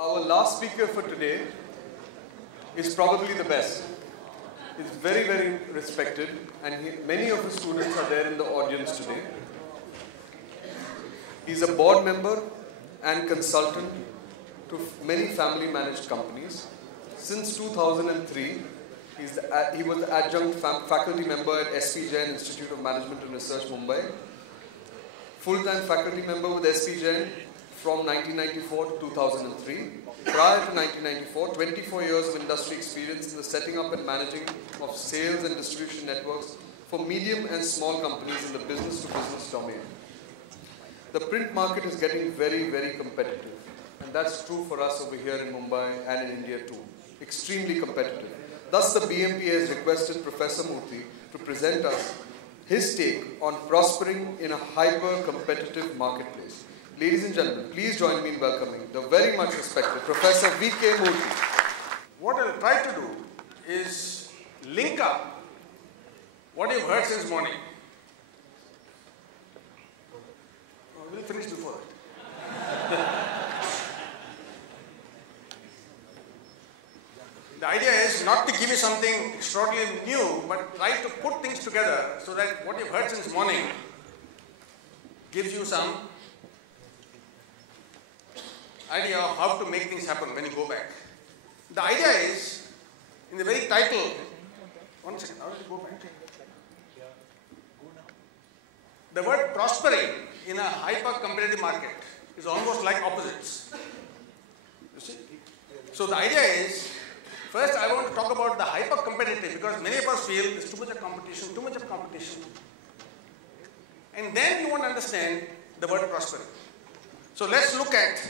our last speaker for today is probably the best. He's very, very respected, and many of his students are there in the audience today. He's a board member and consultant to many family-managed companies. Since 2003, he was the adjunct faculty member at SP Jain Institute of Management and Research, Mumbai. Full-time faculty member with SP Jain from 1994 to 2003. Prior to 1994, 24 years of industry experience in the setting up and managing of sales and distribution networks for medium and small companies in the business-to-business domain. The print market is getting very, very competitive. And that's true for us over here in Mumbai and in India too. Extremely competitive. Thus, the BMP has requested Professor Murthy to present us his take on prospering in a hyper-competitive marketplace. Ladies and gentlemen, please join me in welcoming the very much respected Professor V.K. Murthy. What I'll try to do is link up what you've heard since morning. We'll finish before that. The idea is not to give you something extraordinarily new, but try to put things together so that what you've heard since morning gives you some idea of how to make things happen when you go back. The idea is, in the very title, one second, how does it go back? The word prospering in a hyper-competitive market is almost like opposites. You see? So the idea is, first I want to talk about the hyper-competitive, because many of us feel there's too much of competition, too much of competition. And then you want to understand the word prospering. So let's look at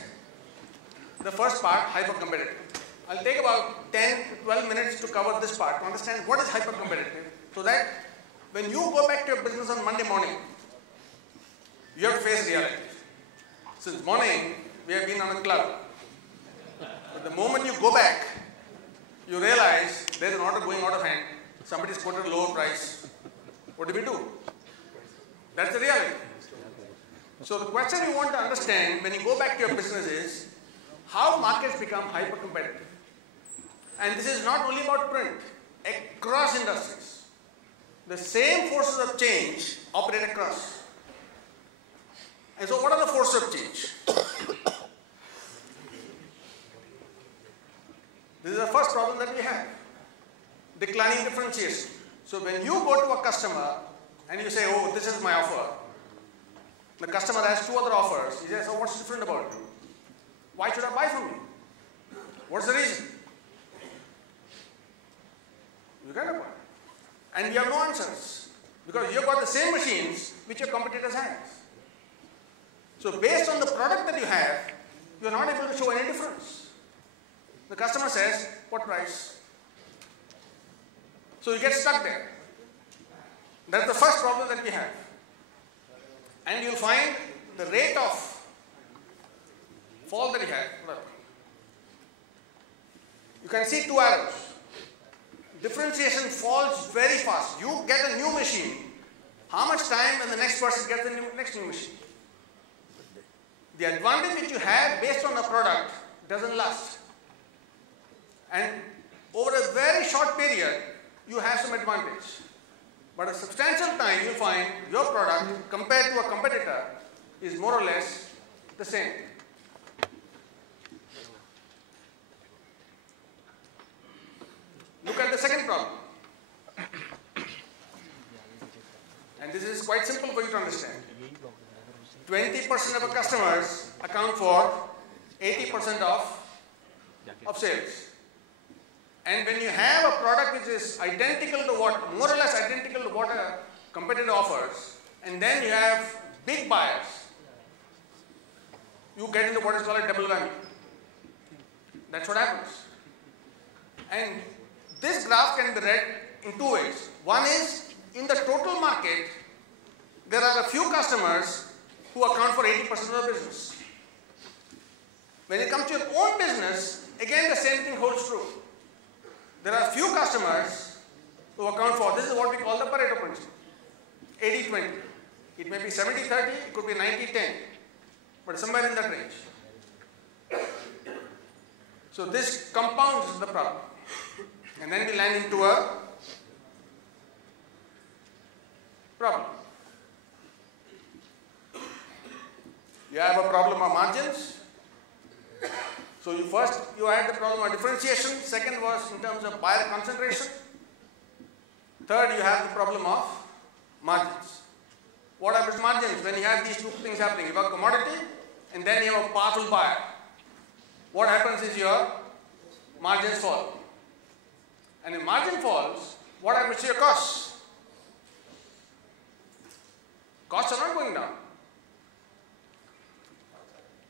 the first part, hyper-competitive. I'll take about 10 to 12 minutes to cover this part to understand what is hyper-competitive, so that when you go back to your business on Monday morning, you have to face reality. Since morning, we have been on a cloud. But the moment you go back, you realize there's an order going out of hand, somebody's quoted a lower price. What do we do? That's the reality. So the question you want to understand when you go back to your business is, how markets become hyper-competitive. And this is not only about print, across industries. The same forces of change operate across. And so what are the forces of change? This is the first problem that we have. Declining differentiation. So when you go to a customer and you say, oh, this is my offer. The customer has two other offers. He says, oh, what's different about it? Why should I buy from you? What's the reason? You cannot buy. And we have no answers. Because you've got the same machines which your competitors have. So based on the product that you have, you're not able to show any difference. The customer says, what price? So you get stuck there. That's the first problem that we have. And you'll find the rate of fall that you have. You can see two arrows. Differentiation falls very fast. You get a new machine. How much time when the next person gets the next new machine? The advantage which you have based on the product doesn't last. And over a very short period, you have some advantage. But a substantial time, you find your product compared to a competitor is more or less the same. Look at the second problem. And this is quite simple for you to understand. 20% of our customers account for 80% of sales. And when you have a product which is identical to what, more or less identical to what a competitor offers, and then you have big buyers, you get into what is called a double whammy. That's what happens. And this graph can be read in two ways. One is, in the total market, there are a few customers who account for 80% of the business. When it comes to your own business, again the same thing holds true. There are few customers who account for, this is what we call the Pareto principle, 80-20. It may be 70-30, it could be 90-10, but somewhere in that range. So this compounds the problem. And then we land into a problem. You have a problem of margins. So you had the problem of differentiation. Second was in terms of buyer concentration. Third, you have the problem of margins. What happens to margins when you have these two things happening? You have a commodity and then you have a powerful buyer. What happens is your margins fall. And if margin falls, what happens to your costs? Costs are not going down.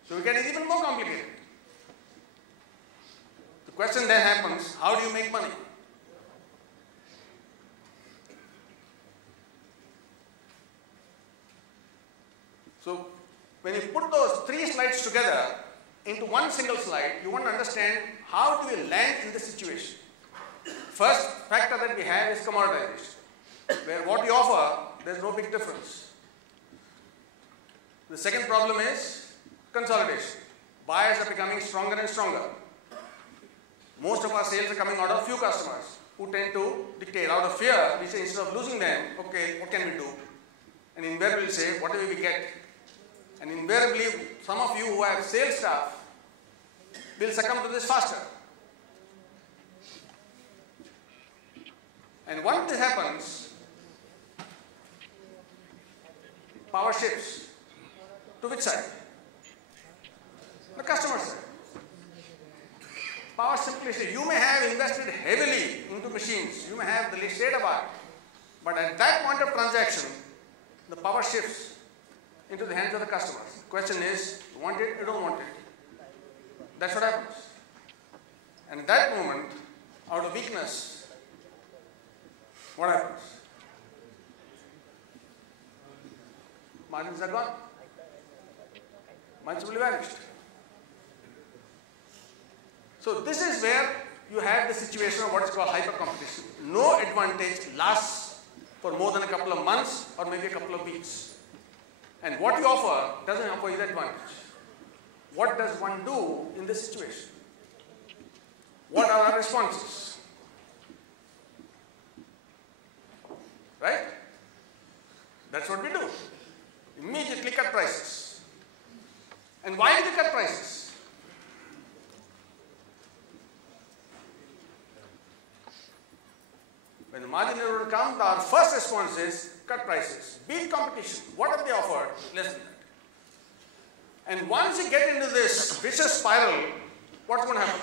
So we get it even more complicated. The question then happens, how do you make money? So when you put those three slides together into one single slide, you want to understand how do we land in this situation. First factor that we have is commoditization, where what you offer, there's no big difference. The second problem is consolidation. Buyers are becoming stronger and stronger. Most of our sales are coming out of few customers who tend to dictate. Out of fear, we say instead of losing them, okay, what can we do? And invariably we say, whatever we get. And invariably, some of you who have sales staff will succumb to this faster. And once this happens, power shifts. To which side? The customer side. Power simply shifts. You may have invested heavily into machines. You may have the state of art. But at that point of transaction, the power shifts into the hands of the customers. The question is, you want it, you don't want it. That's what happens. And at that moment, out of weakness, what happens? Margins are gone. Margins will be vanished. So this is where you have the situation of what is called hyper competition. No advantage lasts for more than a couple of months or maybe a couple of weeks. And what you offer doesn't offer you the advantage. What does one do in this situation? What are our responses? Right? That's what we do. Immediately cut prices. And why do we cut prices? When the margin erosion comes, our first response is cut prices. Beat competition. What have they offered? Less than that. And once you get into this vicious spiral, what's going to happen?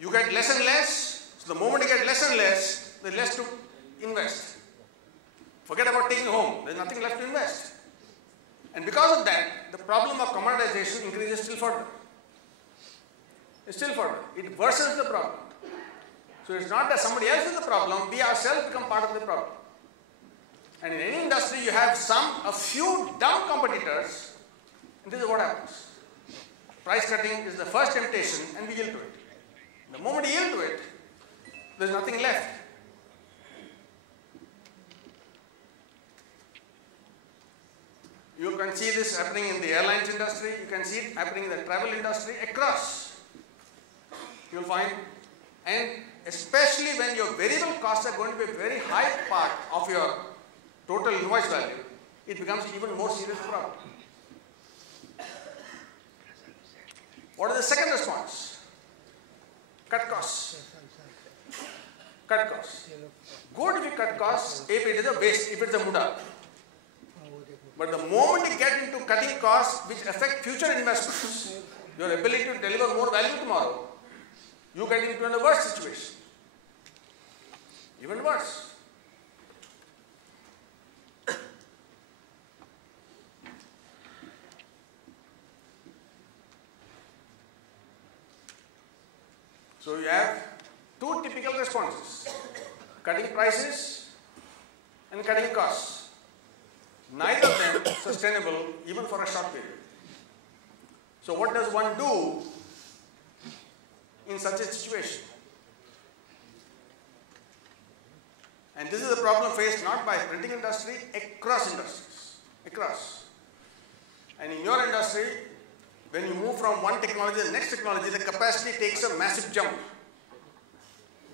You get less and less. So the moment you get less and less, there's less to invest. Forget about taking home. There's nothing left to invest. And because of that, the problem of commoditization increases still further. Still further. It worsens the problem. So it's not that somebody else is the problem, we ourselves become part of the problem. And in any industry, you have a few dumb competitors, and this is what happens. Price cutting is the first temptation, and we yield to it. The moment you yield to it, there's nothing left. You can see this happening in the airlines industry, you can see it happening in the travel industry, across. You'll find, and especially when your variable costs are going to be a very high part of your total invoice value, it becomes even more serious problem. What is the second response? Cut costs. Cut costs. Good if you cut costs if it is a waste, if it is a muda. But the moment you get into cutting costs which affect future investments, your ability to deliver more value tomorrow, you get into a worse situation. Even worse. So you have two typical responses, cutting prices and cutting costs. Neither of them sustainable even for a short period. So what does one do in such a situation? And this is a problem faced not by printing industry, across industries, across. And in your industry, when you move from one technology to the next technology, the capacity takes a massive jump.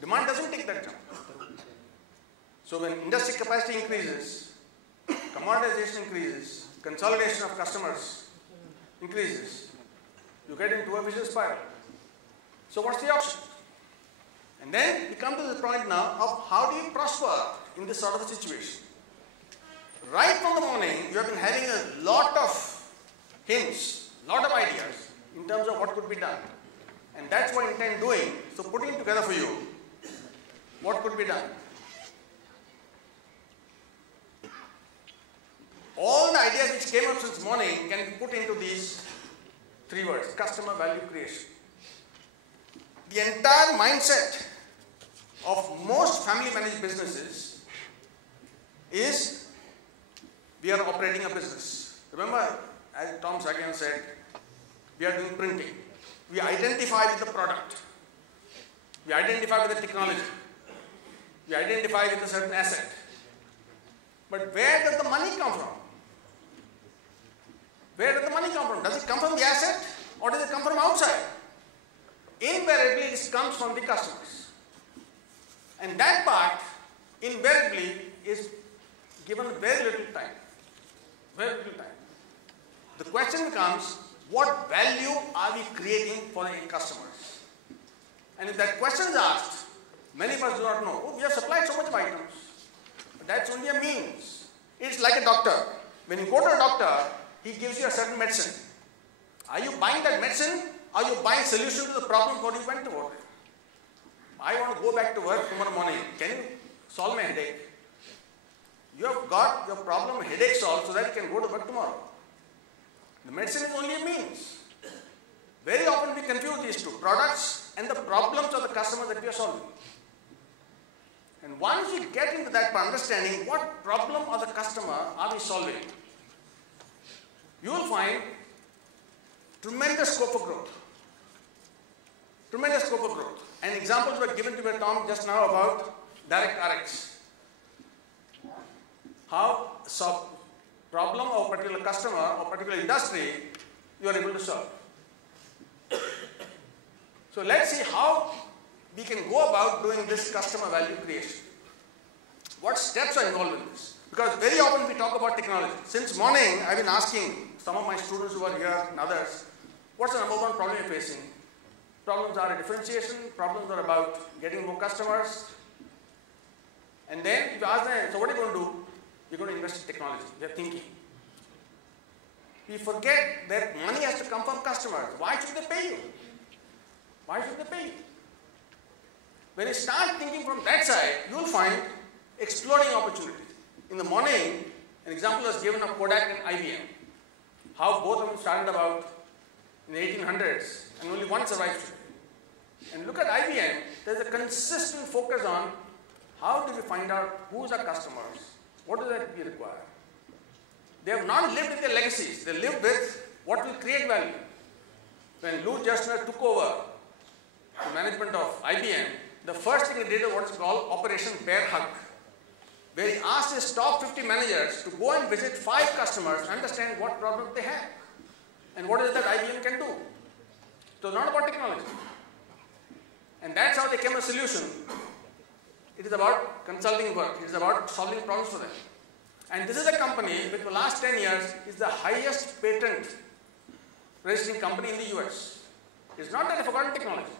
Demand doesn't take that jump. So when industry capacity increases, commoditization increases, consolidation of customers increases, you get into a vicious spiral. So what's the option? And then we come to the point now of how do you prosper in this sort of a situation. Right from the morning, you have been having a lot of hints, lot of ideas in terms of what could be done. And that's what I intend doing. So putting together for you what could be done. All the ideas which came up since morning can be put into these 3 words: customer value creation. The entire mindset of most family managed businesses is we are operating a business. Remember, as Tom Sagan said, we are doing printing. We identify with the product. We identify with the technology. We identify with a certain asset. But where does the money come from? Where does the money come from? Does it come from the asset or does it come from outside? Invariably, it comes from the customers. And that part, invariably, is given very little time. Very little time. The question becomes, what value are we creating for the customers? And if that question is asked, many of us do not know. Oh, we have supplied so much of items. But that's only a means. It's like a doctor. When you go to a doctor, he gives you a certain medicine. Are you buying that medicine? Or are you buying solution to the problem what you went to work? I want to go back to work tomorrow morning. Can you solve my headache? You have got your problem headache solved so that you can go to work tomorrow. The medicine is only a means. Very often we confuse these two, products and the problems of the customer that we are solving. And once you get into that by understanding what problem of the customer are we solving, you will find tremendous scope for growth. Tremendous scope for growth. And examples were given to me, Tom, just now about direct RX. How problem of a particular customer or particular industry you are able to solve. So let's see how we can go about doing this customer value creation. What steps are involved in this? Because very often we talk about technology. Since morning, I've been asking some of my students who are here and others, what's the number one problem you're facing? Problems are differentiation, problems are about getting more customers. And then if you ask them, so what are you going to do? You're going to invest in technology. They're thinking. We forget that money has to come from customers. Why should they pay you? Why should they pay you? When you start thinking from that side, you will find exploding opportunity. In the morning, an example was given of Kodak and IBM. How both of them started about in the 1800s and only one survives today. And look at IBM, there's a consistent focus on how do we find out who's our customers, what does that we require. They have not lived with their legacies, they lived with what will create value. When Lou Gerstner took over the management of IBM, the first thing he did was what is called Operation Bear Hug, where he asked his top 50 managers to go and visit 5 customers, understand what problems they have, and what is it that IBM can do. So not about technology. And that's how they came to a solution. It is about consulting work. It is about solving problems for them. And this is a company which for the last 10 years is the highest patent registering company in the US. It's not that they forgotten technology.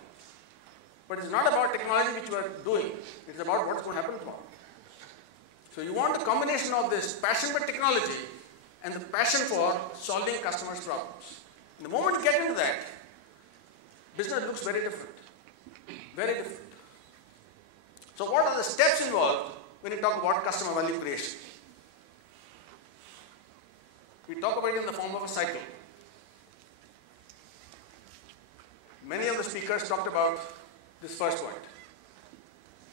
But it's not about technology which we are doing. It's about what's going to happen tomorrow. So you want a combination of this passion for technology and the passion for solving customers' problems. The moment you get into that, business looks very different. Very different. So what are the steps involved when you talk about customer value creation? We talk about it in the form of a cycle. Many of the speakers talked about this first point.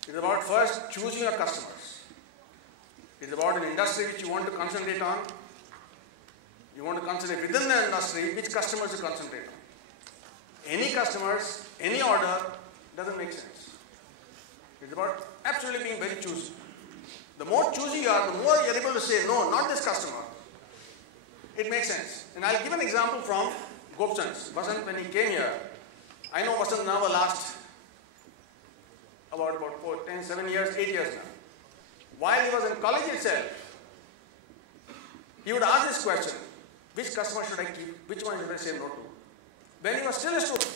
It's about first choosing your customers. It's about an industry which you want to concentrate on. You want to concentrate within the industry, which customers you concentrate on. Any customers, any order, doesn't make sense. It's about absolutely being very choosy. The more choosy you are, the more you're able to say, no, not this customer. It makes sense. And I'll give an example from Gopchand, Vasant, when he came here, I know Vasant now will last about 7 years, 8 years now. While he was in college itself, he would ask this question, which customer should I keep, which one should I say no to? When he was still a student,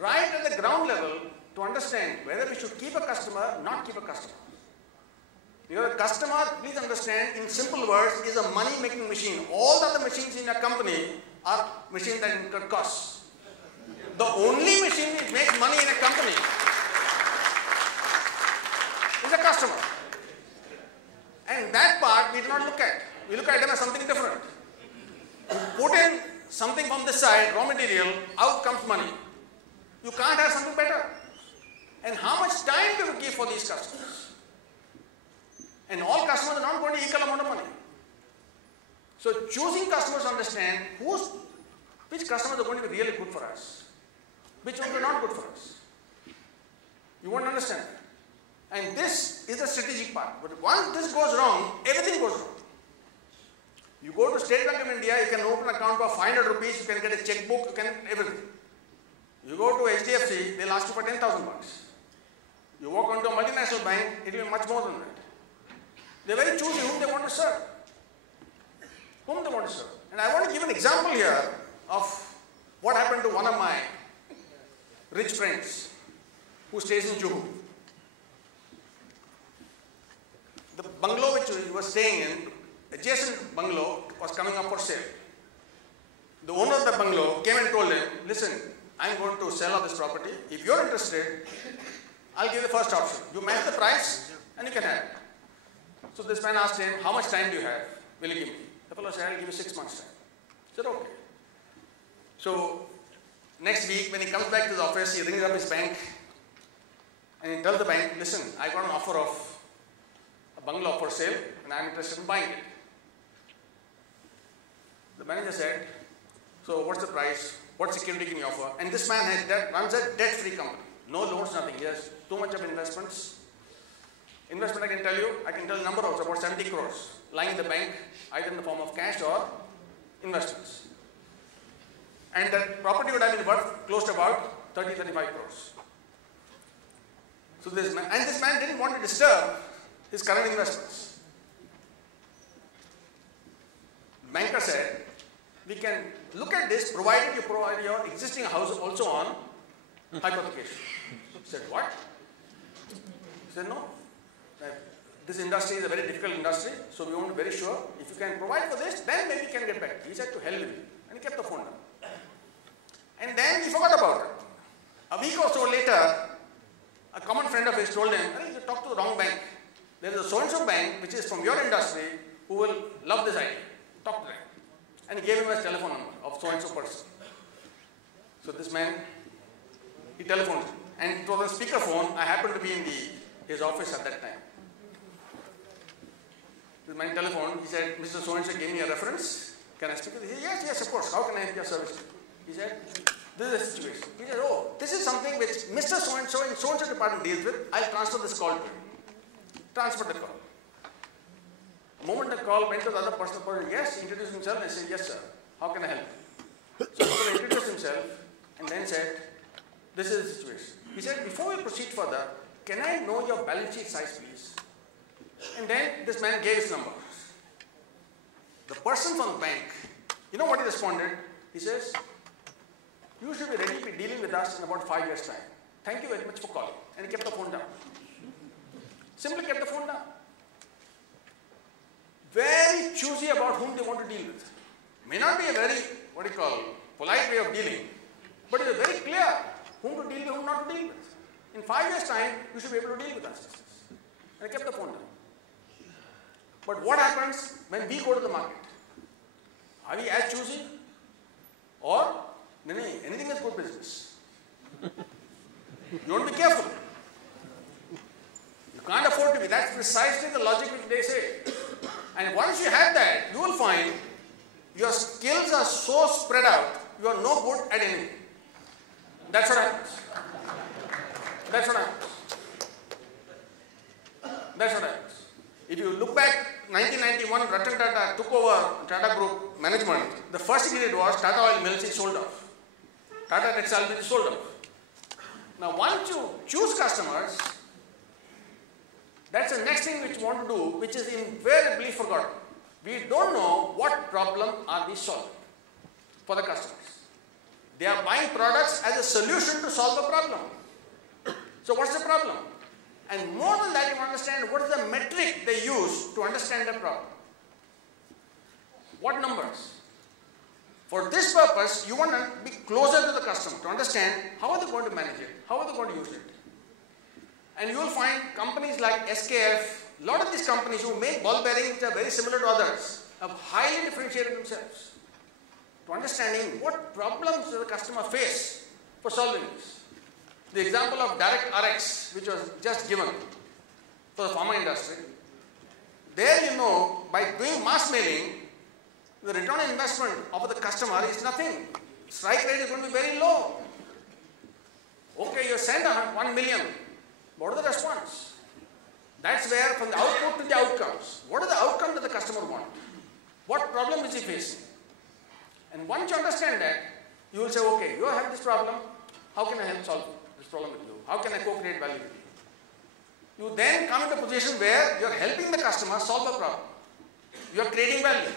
right at the ground level, to understand whether we should keep a customer, not keep a customer. Because a customer, please understand, in simple words, is a money-making machine. All the other machines in a company are machines that incur costs. The only machine that makes money in a company is a customer. And that part we do not look at. We look at them as something different. Put in something from this side, raw material, out comes money. You can't have something better. And how much time do you give for these customers? And all customers are not going to equal amount of money. So choosing customers understand which customers are going to be really good for us, which ones are not good for us. You won't understand that. And this is the strategic part. But once this goes wrong, everything goes wrong. You go to State Bank of India, you can open an account for 500 rupees, you can get a checkbook, you can everything. You go to HDFC, they'll ask you for 10,000 bucks. You walk onto a multinational bank, it will be much more than that. They're very choosy whom they want to serve. Whom they want to serve. And I want to give an example here of what happened to one of my rich friends who stays in Juhu. The bungalow which he was staying in, adjacent bungalow, was coming up for sale. The owner of the bungalow came and told him, listen, I'm going to sell off this property. If you're interested, I'll give you the first option. You match the price and you can have it. So this man asked him, how much time do you have? Will you give me? The fellow said, I'll give you 6 months time. He said, okay. So next week when he comes back to the office, he rings up his bank and he tells the bank, listen, I got an offer of a bungalow for sale and I'm interested in buying it. The manager said, so what's the price? What security can you offer? And this man runs a debt-free company. No loans, nothing. He has too much of investments. Investment I can tell you number of about 70 crores lying in the bank, either in the form of cash or investments. And that property would have been worth close to about 30-35 crores. So this man didn't want to disturb his current investments. The banker said, we can look at this provided you provide your existing house also on hypothecation. He said, what? He said, no. This industry is a very difficult industry, so we want to be very sure. If you can provide for this, then maybe you can get back. He said, to hell with you. And he kept the phone down. And then he forgot about it. A week or so later, a common friend of his told him, you talked to the wrong bank. There is a so-and-so bank, which is from your industry, who will love this idea. Talk to them. And he gave him his telephone number of so-and-so person. So this man, he telephoned him. And it was on speakerphone. I happened to be in his office at that time. This man telephoned. He said, Mr. So-and-so gave me a reference. Can I speak with you? He said, yes, of course. How can I help your service? He said, this is the situation. He said, oh, this is something which Mr. So-and-so in so-and-so department deals with. I'll transfer this call to you. Transfer the call. The moment the call went to the other person, yes, he introduced himself and said, yes, sir. How can I help you? So he introduced himself and then said, this is the situation. He said, before we proceed further, can I know your balance sheet size, please? And then this man gave his number. The person from the bank, you know what he responded? He says, you should be ready to be dealing with us in about 5 years' time. Thank you very much for calling. And he kept the phone down. Simply kept the phone down. Very choosy about whom they want to deal with. May not be a very, polite way of dealing, but it is very clear whom to deal with, whom not to deal with. In 5 years' time, you should be able to deal with us. And I kept the phone down. But what happens when we go to the market? Are we as choosy? Or, anything is good business. You want to be careful. You can't afford to be. That's precisely the logic which they say. And once you have that, you will find your skills are so spread out, you are no good at anything. That's what happens. That's what happens. That's what happens. If you look back 1991 Ratan Tata took over Tata Group management, the first thing he did was Tata Oil Mills is sold off. Tata Textiles is sold off. Now once you choose customers, that's the next thing which you want to do, which is invariably forgotten. We don't know what problem are we solving for the customers. They are buying products as a solution to solve a problem. So what's the problem? And more than that, you understand what is the metric they use to understand the problem. What numbers? For this purpose, you want to be closer to the customer to understand how are they going to manage it, how are they going to use it. And you will find companies like SKF, a lot of these companies who make ball bearings which are very similar to others, have highly differentiated themselves to understanding what problems does the customer face for solving this. The example of Direct RX, which was just given for the pharma industry, there you know, by doing mass mailing, the return on investment of the customer is nothing. Strike rate is going to be very low. Okay, you send 1 million. What are the response? That's where from the output to the outcomes. What are the outcomes that the customer want? What problem is he facing? And once you understand that, you will say, okay, you have this problem. How can I help solve this problem with you? How can I co-create value with you? You then come into a position where you are helping the customer solve a problem. You are creating value.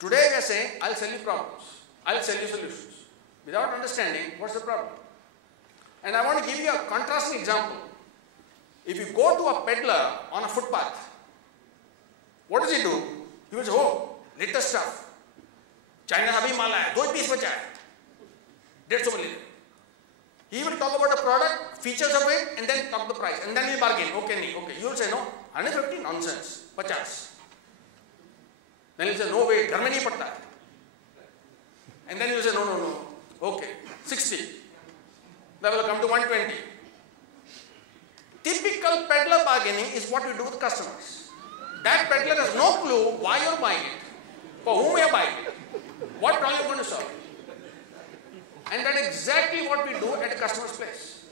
Today we are saying, I'll sell you problems. I'll sell you solutions. Without understanding what's the problem. And I want to give you a contrasting example. If you go to a peddler on a footpath, what does he do? He will say, oh, latest stuff. China abhi mala hai, 2 piece bacha hai. 150 million. He will talk about the product, features of it, and then talk the price. And then we bargain. Okay. You will say, no, 150, nonsense, 50. Then he will say, no way, ghar mein nahi padta hai. And then he will say, no. Okay, 60. Then will come to 120. Typical peddler bargaining is what you do with customers. That peddler has no clue why you are buying it, for whom you are buying it, what problem you are going to solve. And that's exactly what we do at a customer's place.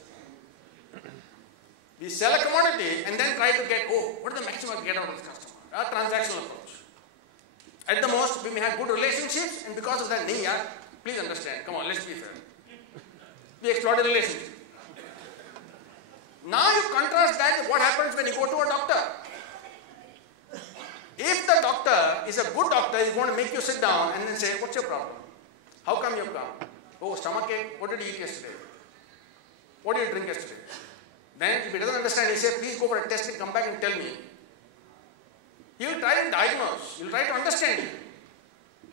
We sell a commodity and then try to get, what is the maximum I get out of this customer? A transactional approach. At the most, we may have good relationships, and because of that, please understand, come on, let's be fair. We exploit the relationship. Now you contrast that with what happens when you go to a doctor. If the doctor is a good doctor, he's going to make you sit down and then say, what's your problem? How come you've come? Oh, stomachache, what did you eat yesterday? What did you drink yesterday? Then if he doesn't understand, he says, please go for a test and come back and tell me. He will try to diagnose, he will try to understand you.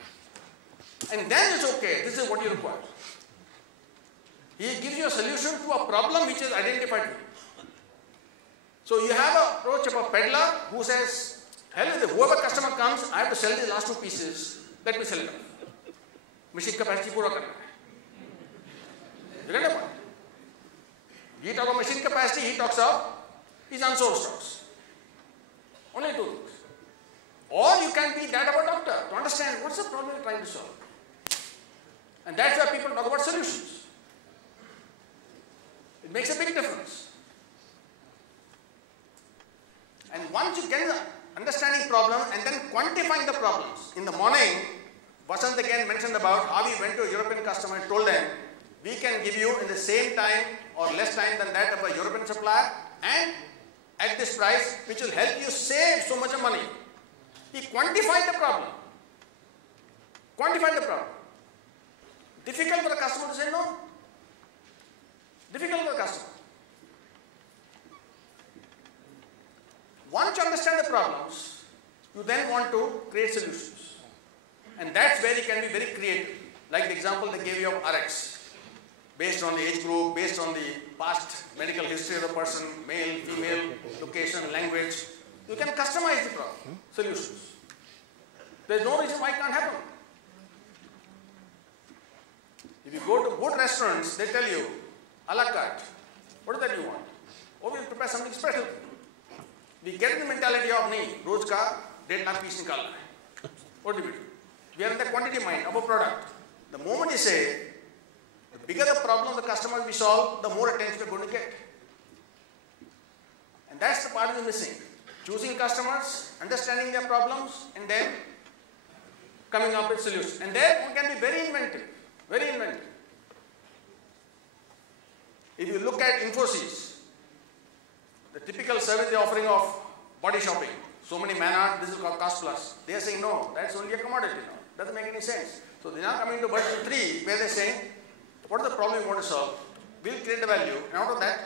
And then it's okay, this is what you require. He gives you a solution to a problem which is identified. So you have an approach of a peddler who says, hell, whoever customer comes, I have to sell the last 2 pieces. Let me sell them. Machine capacity pura karna hai. You get the point? He talks of machine capacity, he talks of his unsold stocks. Only 2 things. Or you can be that of a doctor to understand what's the problem you're trying to solve. And that's why people talk about solutions. It makes a big difference. And once you get understanding problem and then quantifying the problems. In the morning, Vasant again mentioned about how we went to a European customer and told them, we can give you in the same time or less time than that of a European supplier and at this price, which will help you save so much of money. He quantified the problem. Quantified the problem. Difficult for the customer to say no. Difficult for the customer. Once you understand the problems, you then want to create solutions. And that's where you can be very creative. Like the example they gave you of RX. Based on the age group, based on the past medical history of the person, male, female, location, language, you can customize the problem, solutions. There's no reason why it can't happen. If you go to good restaurants, they tell you, a la carte, what is that you want? Or we'll prepare something special. We get the mentality of, nahi, roz ka 1.5 lakh piece nikalna hai. What do we do? We are in the quantity mind of a product. The moment you say, the bigger the problem the customer we solve, the more attention we're going to get. And that's the part that is missing. choosing customers, understanding their problems, and then coming up with solutions. And there one can be very inventive, very inventive. If you look at Infosys, the typical service they're offering of body shopping, so many man hours, this is called cost plus. They are saying no, that's only a commodity now. Doesn't make any sense. So they are now coming to version 3 where they're saying, what is the problem you want to solve? We'll create a value, and out of that,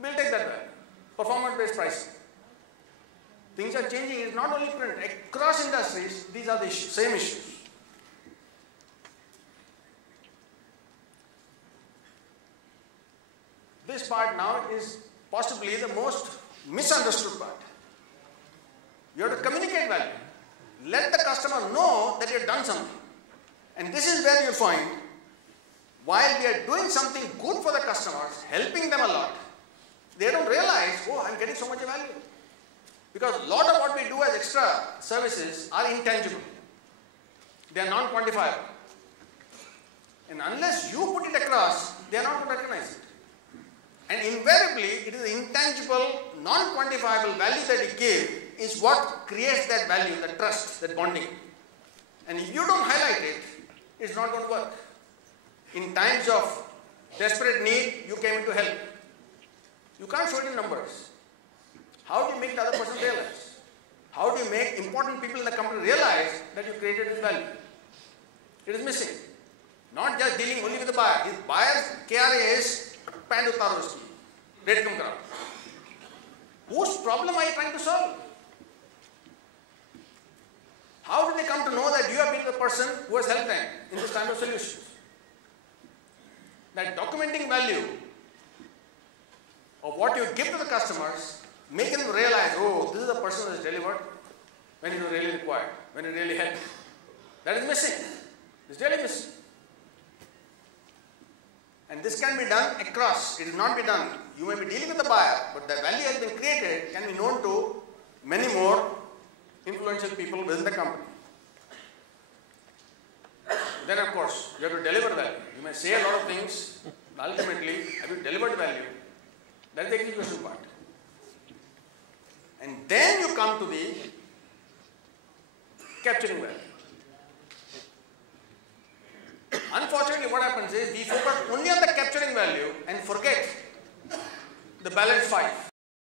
we'll take that value. Performance-based pricing. Things are changing. It's not only print. Across industries, these are the issues, same issues. This part now is possibly the most misunderstood part. You have to communicate value. Let the customer know that you have done something. And this is where you find, while we are doing something good for the customers, helping them a lot, they don't realize, oh, I'm getting so much value. Because a lot of what we do as extra services are intangible. They are non-quantifiable. And unless you put it across, they are not going to recognize it. And invariably, it is the intangible, non-quantifiable value that you give is what creates that value, that trust, that bonding. And if you don't highlight it, it's not going to work. In times of desperate need, you came in to help. You can't show it in numbers. How do you make the other person realize? How do you make important people in the company realize that you created this value? It is missing. Not just dealing only with the buyer. His buyer's KRA is Pandu Taroski. Rate come karo. Whose problem are you trying to solve? How do they come to know that you have been the person who has helped them in this time of solutions? That documenting value of what you give to the customers, making them realize, oh, this is the person who has delivered when it was really required, when it really helped. That is missing. It's really missing. And this can be done across. It is not be done. You may be dealing with the buyer, but the value has been created, can be known to many more influential people within the company. Then of course, you have to deliver value. You may say a lot of things, but ultimately, have you delivered value? That is the execution part. And then you come to the capturing value. Unfortunately, what happens is we focus only on the capturing value and forget the balance 5.